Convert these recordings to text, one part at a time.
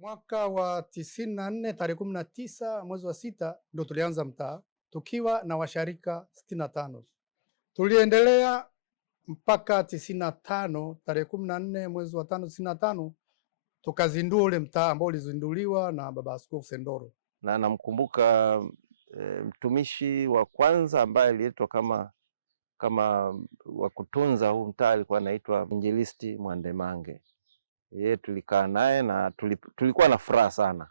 Mwaka wa 94 tarehe 19 mwezi wa 6 ndio tulianza mtaa tukiwa na washarika 65. Tuliendelea mpaka 95 tarehe 14 mwezi wa 5 95 tukazindua ule mtaa ambao ulizinduliwa na Baba Askofu Sendoro. Na namkumbuka mtumishi wa kwanza ambaye aliitwa kama wa kutunza huu mtaa alikuwa anaitwa Mwinjilisti Mwandemange. Yeye tulikaa naye na tulikuwa na furaha sana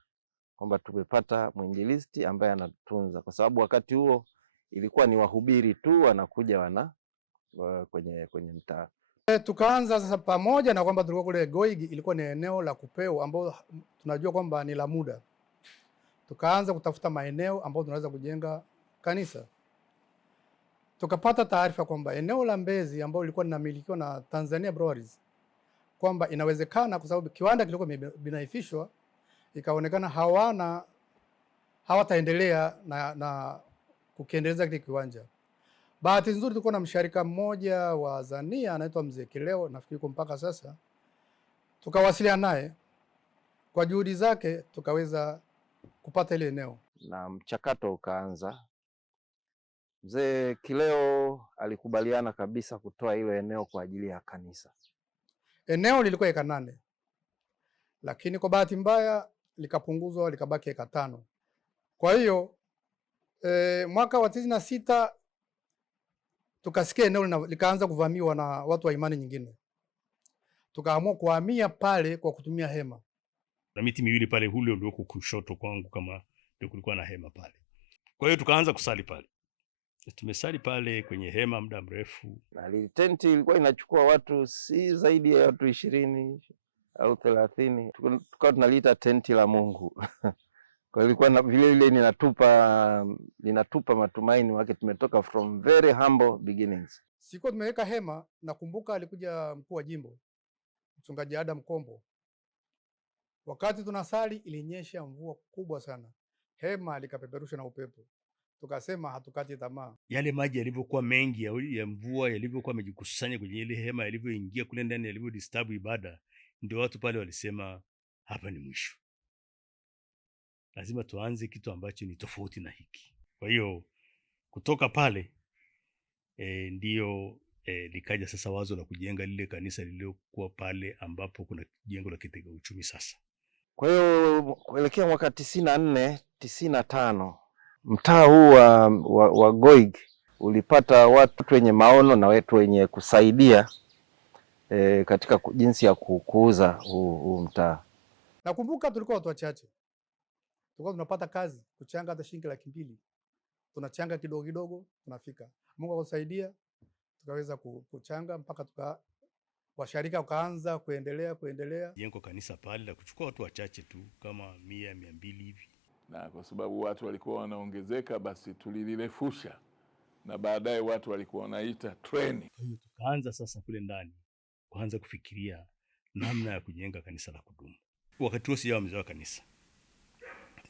kwamba tumepata mwinjilisti ambaye anatunza, kwa sababu wakati huo ilikuwa ni wahubiri tu wanakuja kwenye mtaa. Tukaanza sasa, pamoja na kwamba tulikuwa kule Goigi ilikuwa ni eneo la kupewa ambao tunajua kwamba ni la muda. Tukaanza kutafuta maeneo ambayo tunaweza kujenga kanisa. Tukapata taarifa kwamba eneo la Mbezi ambalo lilikuwa linamilikiwa na Tanzania Breweries kwamba inawezekana, kwa sababu kiwanda kilikuwa binaifishwa, ikaonekana hawataendelea na kukiendeleza kile kiwanja. Bahati nzuri tulikuwa na msharika mmoja wa Zania anaitwa Mzee Kileo, nafikiri kwa mpaka sasa. Tukawasiliana naye, kwa juhudi zake tukaweza kupata ile eneo na mchakato ukaanza. Mzee Kileo alikubaliana kabisa kutoa ile eneo kwa ajili ya kanisa. Eneo lilikuwa eka 8, lakini kwa bahati mbaya likapunguzwa likabaki eka 5. Kwa hiyo mwaka wa 96 tukasikia eneo likaanza kuvamiwa na watu wa imani nyingine. Tukaamua kuhamia pale kwa kutumia hema. Na miti miwili pale, hule ndio kushoto kwangu, kama ndio kulikuwa na hema pale. Kwa hiyo tukaanza kusali pale. Tumesali pale kwenye hema muda mrefu. Na ile tenti ilikuwa inachukua watu si zaidi ya watu 20 au 30. Tukawa tunaliita tenti la Mungu. Kwa ilikuwa na vile linatupa matumaini, wake tumetoka from very humble beginnings. Siko tumeweka hema, nakumbuka alikuja mkuu wa jimbo Mchungaji Adam Kombo. Wakati tunasali ilinyesha mvua kubwa sana. Hema likapeperushwa na upepo. Tukasema hatukati tamaa. Yale maji yalivyokuwa mengi ya mvua yalivyokuwa yamejikusanya kwenye ile hema, yalivyoingia kule ndani, yalivyodisturb ibada, ndio watu pale walisema hapa ni mwisho. Lazima tuanze kitu ambacho ni tofauti na hiki. Kwa hiyo kutoka pale ndio likaja sasa wazo la kujenga lile kanisa lililokuwa pale ambapo kuna jengo la kitega uchumi sasa. Kwa hiyo kuelekea mwaka 94 95 mtaa huu wa Goig ulipata watu wenye maono na watu wenye kusaidia katika jinsi ya kukuza huu mtaa. Nakumbuka tulikuwa watu wachache. Tulikuwa tunapata kazi kuchanga hata shilingi 200,000. Tunachanga kidogo kidogo tunafika. Mungu akusaidia tukaweza kuchanga mpaka washarika ukaanza kuendelea. Jengo kanisa pale la kuchukua watu wachache tu kama 100 200 hivi. Na kwa sababu watu walikuwa wanaongezeka, basi tulilirefusha na baadaye watu walikuwa wanaita treni. Kwa hiyo tukaanza sasa kule ndani kuanza kufikiria namna ya kujenga kanisa la kudumu. Wakati huo sijawa mzee wa kanisa,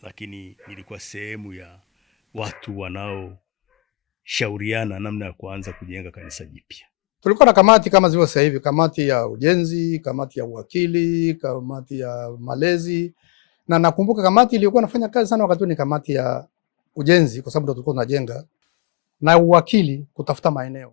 lakini nilikuwa sehemu ya watu wanaoshauriana namna ya kuanza kujenga kanisa jipya. Tulikuwa na kamati kama zilivyo sasa hivi, kamati ya ujenzi, kamati ya uwakili, kamati ya malezi. Na nakumbuka kamati iliyokuwa nafanya kazi sana wakati ni kamati ya ujenzi, kwa sababu ndio tulikuwa tunajenga, na uwakili kutafuta maeneo.